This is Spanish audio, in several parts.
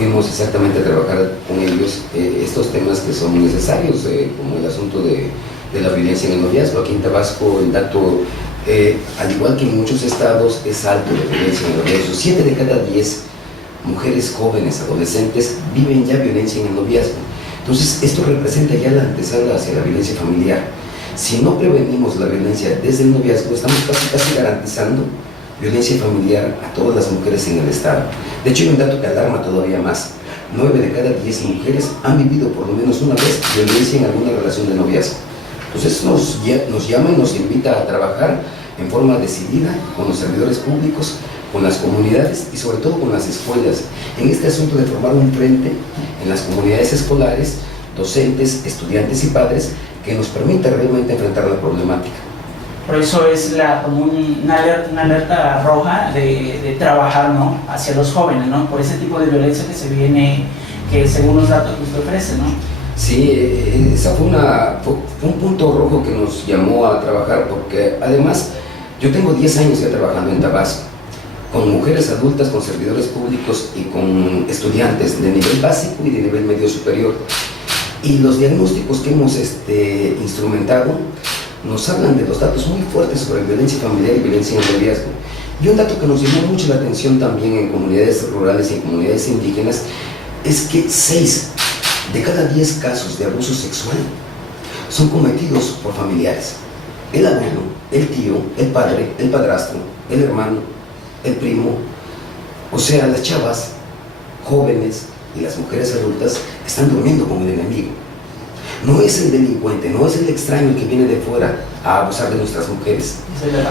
fuimos exactamente a trabajar con ellos estos temas que son necesarios, como el asunto de la violencia en el noviazgo. Aquí en Tabasco el dato, al igual que en muchos estados, es alto de violencia en el noviazgo. 7 de cada 10 mujeres jóvenes, adolescentes, viven ya violencia en el noviazgo. Entonces esto representa ya la antesala hacia la violencia familiar. Si no prevenimos la violencia desde el noviazgo, estamos casi garantizando violencia familiar a todas las mujeres en el estado. De hecho, hay un dato que alarma todavía más. 9 de cada 10 mujeres han vivido por lo menos una vez violencia en alguna relación de noviazgo. Entonces nos llama y nos invita a trabajar en forma decidida con los servidores públicos, con las comunidades y sobre todo con las escuelas, en este asunto de formar un frente en las comunidades escolares, docentes, estudiantes y padres, que nos permita realmente enfrentar la problemática. Por eso es como una alerta roja de trabajar, ¿no?, hacia los jóvenes, ¿no?, por ese tipo de violencia que se viene, que según los datos que usted ofrece, ¿no? Sí, esa fue un punto rojo que nos llamó a trabajar, porque además yo tengo 10 años ya trabajando en Tabasco, con mujeres adultas, con servidores públicos y con estudiantes de nivel básico y de nivel medio superior. Y los diagnósticos que hemos instrumentado nos hablan de los datos muy fuertes sobre violencia familiar y violencia en el noviazgo. Y un dato que nos llamó mucho la atención también en comunidades rurales y en comunidades indígenas es que 6 de cada 10 casos de abuso sexual son cometidos por familiares. El abuelo, el tío, el padre, el padrastro, el hermano, el primo. O sea, las chavas jóvenes y las mujeres adultas están durmiendo con el enemigo. No es el delincuente, no es el extraño que viene de fuera a abusar de nuestras mujeres.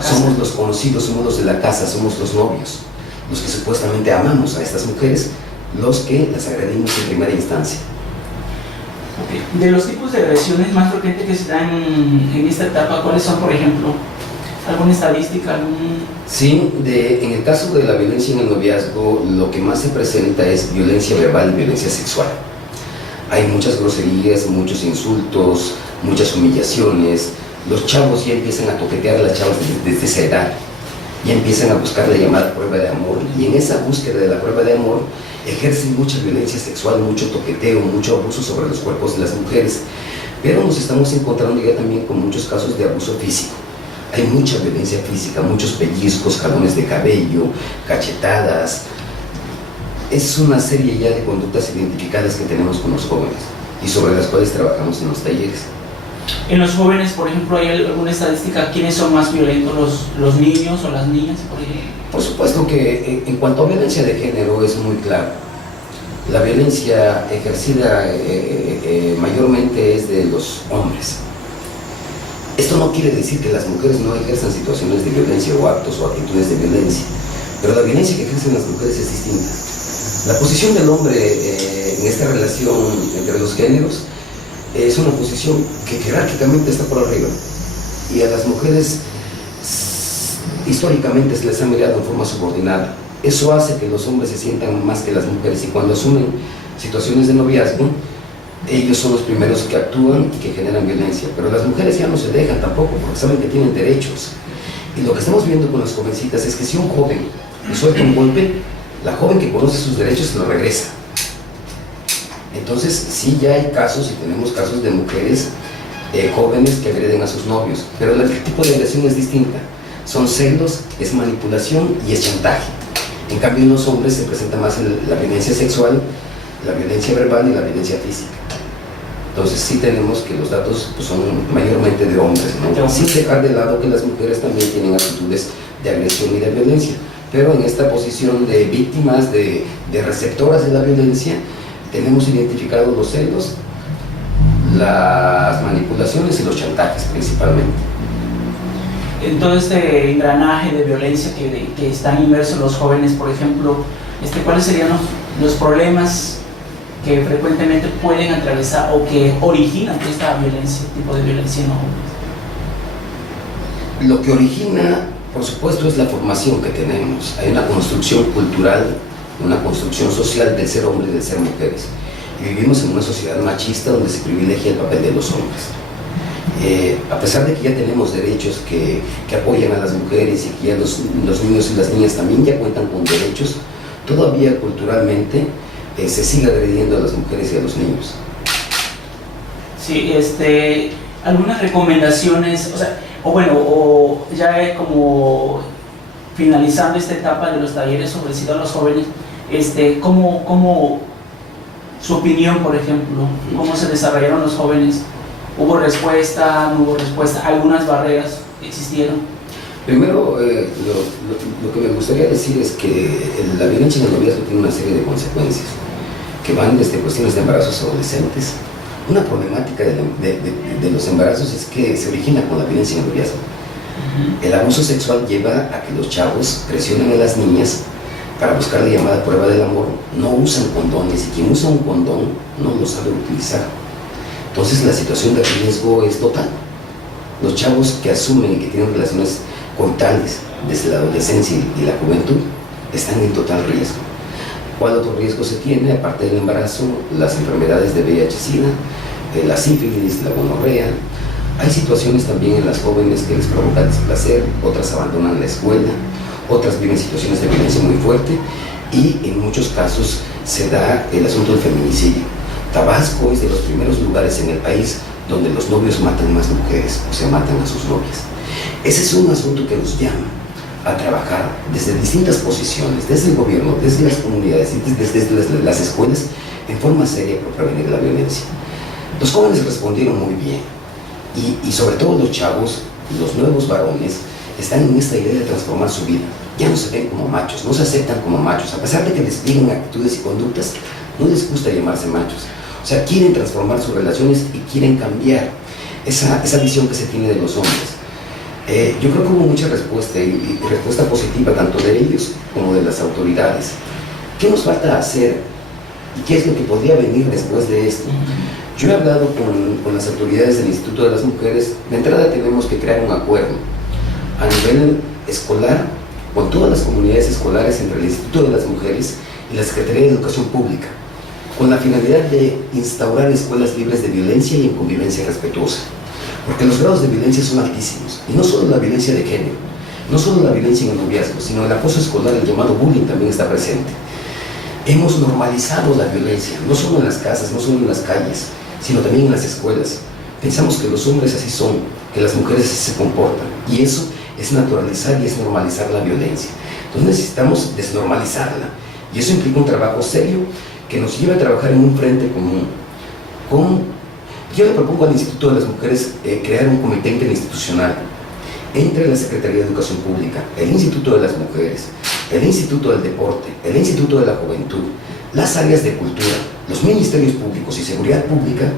Somos los conocidos, somos los de la casa, somos los novios, los que supuestamente amamos a estas mujeres, los que las agredimos en primera instancia. De los tipos de agresiones más frecuentes que se dan en esta etapa, ¿cuáles son, por ejemplo? ¿Alguna estadística? Sí, en el caso de la violencia en el noviazgo, lo que más se presenta es violencia verbal y violencia sexual. Hay muchas groserías, muchos insultos, muchas humillaciones. Los chavos ya empiezan a toquetear a las chavas desde esa edad. Ya empiezan a buscar la llamada prueba de amor. Y en esa búsqueda de la prueba de amor ejercen mucha violencia sexual, mucho toqueteo, mucho abuso sobre los cuerpos de las mujeres. Pero nos estamos encontrando ya también con muchos casos de abuso físico. Hay mucha violencia física, muchos pellizcos, jalones de cabello, cachetadas. Es una serie ya de conductas identificadas que tenemos con los jóvenes y sobre las cuales trabajamos en los talleres. En los jóvenes, por ejemplo, ¿hay alguna estadística? ¿Quiénes son más violentos, los niños o las niñas, por ejemplo? Por supuesto que en cuanto a violencia de género es muy claro. La violencia ejercida mayormente es de los hombres. Esto no quiere decir que las mujeres no ejerzan situaciones de violencia o actos o actitudes de violencia, pero la violencia que ejercen las mujeres es distinta. La posición del hombre en esta relación entre los géneros es una posición que jerárquicamente está por arriba, y a las mujeres históricamente se les ha mirado en forma subordinada. Eso hace que los hombres se sientan más que las mujeres, y cuando asumen situaciones de noviazgo, ellos son los primeros que actúan y que generan violencia. Pero las mujeres ya no se dejan tampoco, porque saben que tienen derechos. Y lo que estamos viendo con las jovencitas es que si un joven le suelta un golpe, la joven que conoce sus derechos se lo regresa. Entonces sí, ya hay casos, y tenemos casos de mujeres jóvenes que agreden a sus novios, pero el tipo de agresión es distinta. Son celos, es manipulación y es chantaje. En cambio en los hombres se presenta más la violencia sexual, la violencia verbal y la violencia física. Entonces sí tenemos que los datos pues, son mayormente de hombres, ¿no? Sin dejar de lado que las mujeres también tienen actitudes de agresión y de violencia, pero en esta posición de víctimas, de receptoras de la violencia, tenemos identificados los celos, las manipulaciones y los chantajes principalmente. En todo este engranaje de violencia que están inmersos los jóvenes, por ejemplo, ¿cuáles serían los problemas que frecuentemente pueden atravesar o que originan esta violencia, tipo de violencia en los jóvenes? Lo que origina, por supuesto, es la formación que tenemos. Hay una construcción cultural, una construcción social del ser hombre y del ser mujeres. Y vivimos en una sociedad machista donde se privilegia el papel de los hombres. A pesar de que ya tenemos derechos que apoyan a las mujeres, y que ya los niños y las niñas también ya cuentan con derechos, todavía culturalmente se siga agrediendo a las mujeres y a los niños. Sí, algunas recomendaciones, o ya como finalizando esta etapa de los talleres ofrecidos a los jóvenes, ¿cómo su opinión, por ejemplo, cómo se desarrollaron los jóvenes? ¿Hubo respuesta, no hubo respuesta? ¿Algunas barreras existieron? Primero, lo que me gustaría decir es que la violencia en el noviazgo tiene una serie de consecuencias que van desde cuestiones de embarazos adolescentes. Una problemática de los embarazos es que se origina con la violencia en el noviazgo. El abuso sexual lleva a que los chavos presionen a las niñas para buscar la llamada prueba del amor, no usan condones, y quien usa un condón no lo sabe utilizar. Entonces la situación de riesgo es total. Los chavos que asumen y que tienen relaciones coitales desde la adolescencia y la juventud están en total riesgo. ¿Cuál otro riesgo se tiene? Aparte del embarazo, las enfermedades de VIH-Sida, la sífilis, la gonorrea. Hay situaciones también en las jóvenes que les provoca desplacer, otras abandonan la escuela, otras viven situaciones de violencia muy fuerte y en muchos casos se da el asunto del feminicidio. Tabasco es de los primeros lugares en el país donde los novios matan más mujeres o se matan a sus novias. Ese es un asunto que nos llama a trabajar desde distintas posiciones, desde el gobierno, desde las comunidades y desde las escuelas en forma seria por prevenir la violencia. Los jóvenes respondieron muy bien y sobre todo los chavos, los nuevos varones, están en esta idea de transformar su vida. Ya no se ven como machos, no se aceptan como machos, a pesar de que les piden actitudes y conductas, no les gusta llamarse machos. O sea, quieren transformar sus relaciones y quieren cambiar esa visión que se tiene de los hombres. Yo creo que hubo mucha respuesta y respuesta positiva tanto de ellos como de las autoridades. ¿Qué nos falta hacer y qué es lo que podría venir después de esto? Yo he hablado con las autoridades del Instituto de las Mujeres. De entrada tenemos que crear un acuerdo a nivel escolar con todas las comunidades escolares entre el Instituto de las Mujeres y la Secretaría de Educación Pública, con la finalidad de instaurar escuelas libres de violencia y en convivencia respetuosa. Porque los grados de violencia son altísimos, y no solo la violencia de género, no solo la violencia en el noviazgo, sino el acoso escolar, el llamado bullying, también está presente. Hemos normalizado la violencia, no solo en las casas, no solo en las calles, sino también en las escuelas. Pensamos que los hombres así son, que las mujeres así se comportan, y eso es naturalizar y es normalizar la violencia. Entonces necesitamos desnormalizarla, y eso implica un trabajo serio que nos lleva a trabajar en un frente común. Yo le propongo al Instituto de las Mujeres crear un comité interinstitucional entre la Secretaría de Educación Pública, el Instituto de las Mujeres, el Instituto del Deporte, el Instituto de la Juventud, las áreas de cultura, los ministerios públicos y seguridad pública,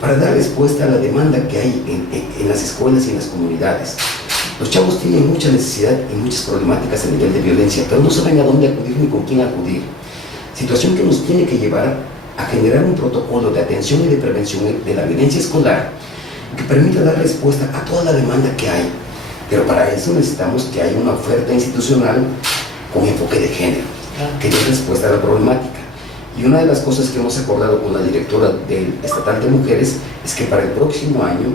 para dar respuesta a la demanda que hay en las escuelas y en las comunidades. Los chavos tienen mucha necesidad y muchas problemáticas a nivel de violencia, pero no saben a dónde acudir ni con quién acudir. Situación que nos tiene que llevar a generar un protocolo de atención y de prevención de la violencia escolar que permita dar respuesta a toda la demanda que hay. Pero para eso necesitamos que haya una oferta institucional con enfoque de género, que dé respuesta a la problemática. Y una de las cosas que hemos acordado con la directora del Estatal de Mujeres es que para el próximo año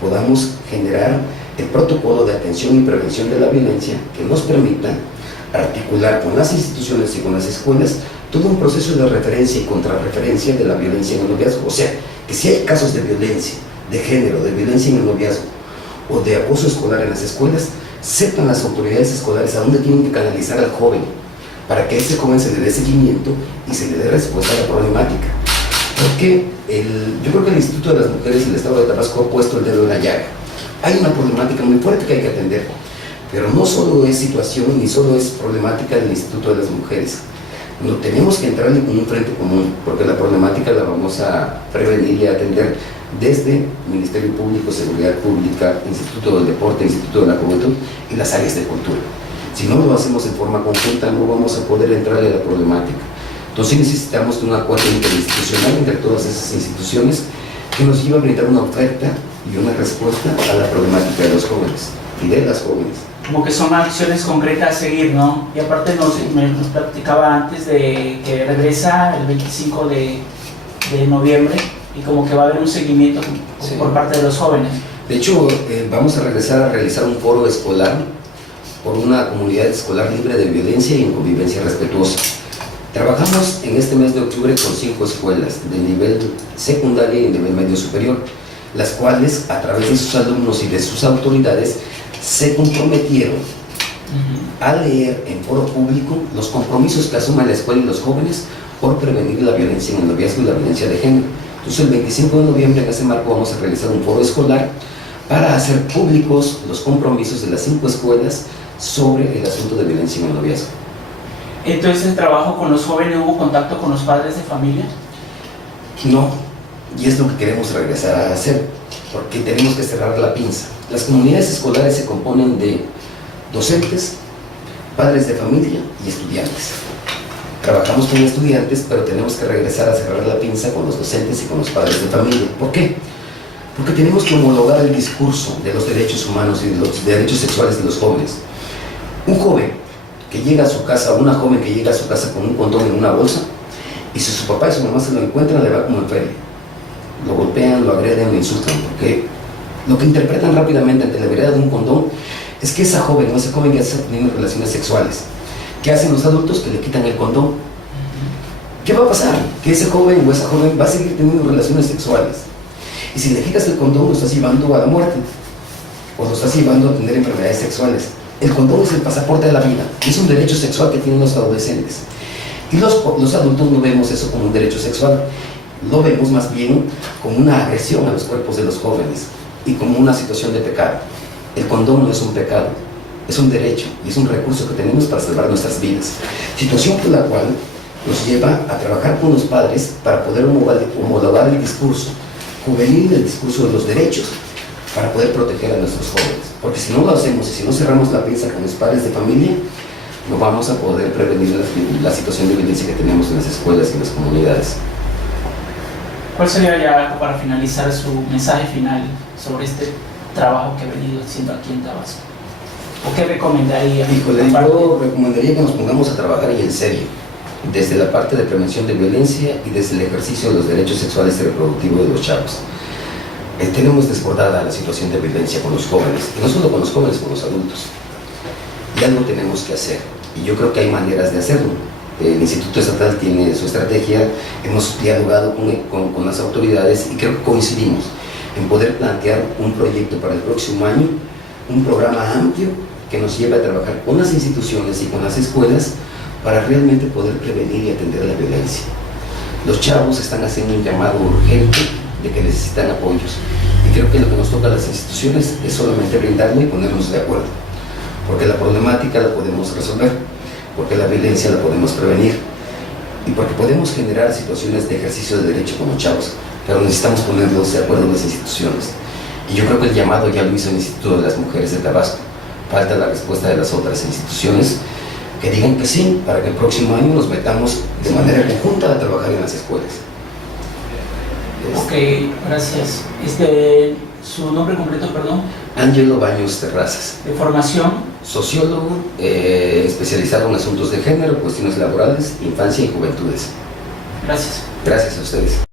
podamos generar el protocolo de atención y prevención de la violencia que nos permita articular con las instituciones y con las escuelas todo un proceso de referencia y contrarreferencia de la violencia en el noviazgo. O sea, que si hay casos de violencia, de género, de violencia en el noviazgo o de acoso escolar en las escuelas, sepan las autoridades escolares a dónde tienen que canalizar al joven para que a ese joven se le dé seguimiento y se le dé respuesta a la problemática. Porque yo creo que el Instituto de las Mujeres y el Estado de Tabasco ha puesto el dedo en la llaga. Hay una problemática muy fuerte que hay que atender, pero no solo es situación ni solo es problemática del Instituto de las Mujeres. No, tenemos que entrarle con un frente común, porque la problemática la vamos a prevenir y a atender desde Ministerio Público, Seguridad Pública, Instituto del Deporte, Instituto de la Juventud y las áreas de cultura. Si no lo hacemos en forma conjunta, no vamos a poder entrarle a la problemática. Entonces necesitamos un acuerdo interinstitucional entre todas esas instituciones que nos lleve a brindar una oferta y una respuesta a la problemática de los jóvenes y de las jóvenes. Como que son acciones concretas a seguir, ¿no? Y aparte nos platicaba antes de que regresa el 25 de noviembre y como que va a haber un seguimiento por parte de los jóvenes. De hecho, vamos a regresar a realizar un foro escolar por una comunidad escolar libre de violencia y en convivencia respetuosa. Trabajamos en este mes de octubre con 5 escuelas de nivel secundario y nivel medio superior, las cuales a través de sus alumnos y de sus autoridades se comprometieron a leer en foro público los compromisos que asume la escuela y los jóvenes por prevenir la violencia en el noviazgo y la violencia de género. Entonces el 25 de noviembre en ese marco vamos a realizar un foro escolar para hacer públicos los compromisos de las 5 escuelas sobre el asunto de violencia en el noviazgo. Entonces, ¿el trabajo con los jóvenes hubo contacto con los padres de familia? No, y es lo que queremos regresar a hacer, porque tenemos que cerrar la pinza. Las comunidades escolares se componen de docentes, padres de familia y estudiantes. Trabajamos con estudiantes, pero tenemos que regresar a cerrar la pinza con los docentes y con los padres de familia. ¿Por qué? Porque tenemos que homologar el discurso de los derechos humanos y de los derechos sexuales de los jóvenes. Un joven que llega a su casa, una joven que llega a su casa con un condón en una bolsa, y si su papá y su mamá se lo encuentran, le va como en feria. Lo golpean, lo agreden, lo insultan, porque lo que interpretan rápidamente ante la vereda de un condón es que esa joven o ese joven ya está teniendo relaciones sexuales. ¿Qué hacen los adultos? Que le quitan el condón. ¿Qué va a pasar? Que ese joven o esa joven va a seguir teniendo relaciones sexuales. Y si le quitas el condón, lo estás llevando a la muerte, o lo estás llevando a tener enfermedades sexuales. El condón es el pasaporte de la vida, es un derecho sexual que tienen los adolescentes. Y los adultos no vemos eso como un derecho sexual, lo vemos más bien como una agresión a los cuerpos de los jóvenes y como una situación de pecado. El condón no es un pecado, es un derecho y es un recurso que tenemos para salvar nuestras vidas. Situación por la cual nos lleva a trabajar con los padres para poder homologar el discurso juvenil, el discurso de los derechos, para poder proteger a nuestros jóvenes. Porque si no lo hacemos y si no cerramos la pinza con los padres de familia, no vamos a poder prevenir la situación de violencia que tenemos en las escuelas y en las comunidades. ¿Cuál sería ya, para finalizar, su mensaje final sobre este trabajo que ha venido haciendo aquí en Tabasco? ¿O qué recomendaría? Híjole, yo recomendaría que nos pongamos a trabajar en serio, desde la parte de prevención de violencia y desde el ejercicio de los derechos sexuales y reproductivos de los chavos. Tenemos desbordada la situación de violencia con los jóvenes, y no solo con los jóvenes, con los adultos. Y algo tenemos que hacer, y yo creo que hay maneras de hacerlo. El Instituto Estatal tiene su estrategia, hemos dialogado con las autoridades y creo que coincidimos en poder plantear un proyecto para el próximo año, un programa amplio que nos lleve a trabajar con las instituciones y con las escuelas para realmente poder prevenir y atender la violencia. Los chavos están haciendo un llamado urgente de que necesitan apoyos. Y creo que lo que nos toca a las instituciones es solamente brindarlo y ponernos de acuerdo. Porque la problemática la podemos resolver, porque la violencia la podemos prevenir y porque podemos generar situaciones de ejercicio de derecho como chavos, pero necesitamos ponernos de acuerdo en las instituciones. Y yo creo que el llamado ya lo hizo el Instituto de las Mujeres de Tabasco. Falta la respuesta de las otras instituciones que digan que sí, para que el próximo año nos metamos de manera conjunta a trabajar en las escuelas. Ok, gracias. ¿Su nombre completo, perdón? Ángelo Baños Terrazas. ¿De formación? Sociólogo, especializado en asuntos de género, cuestiones laborales, infancia y juventudes. Gracias. Gracias a ustedes.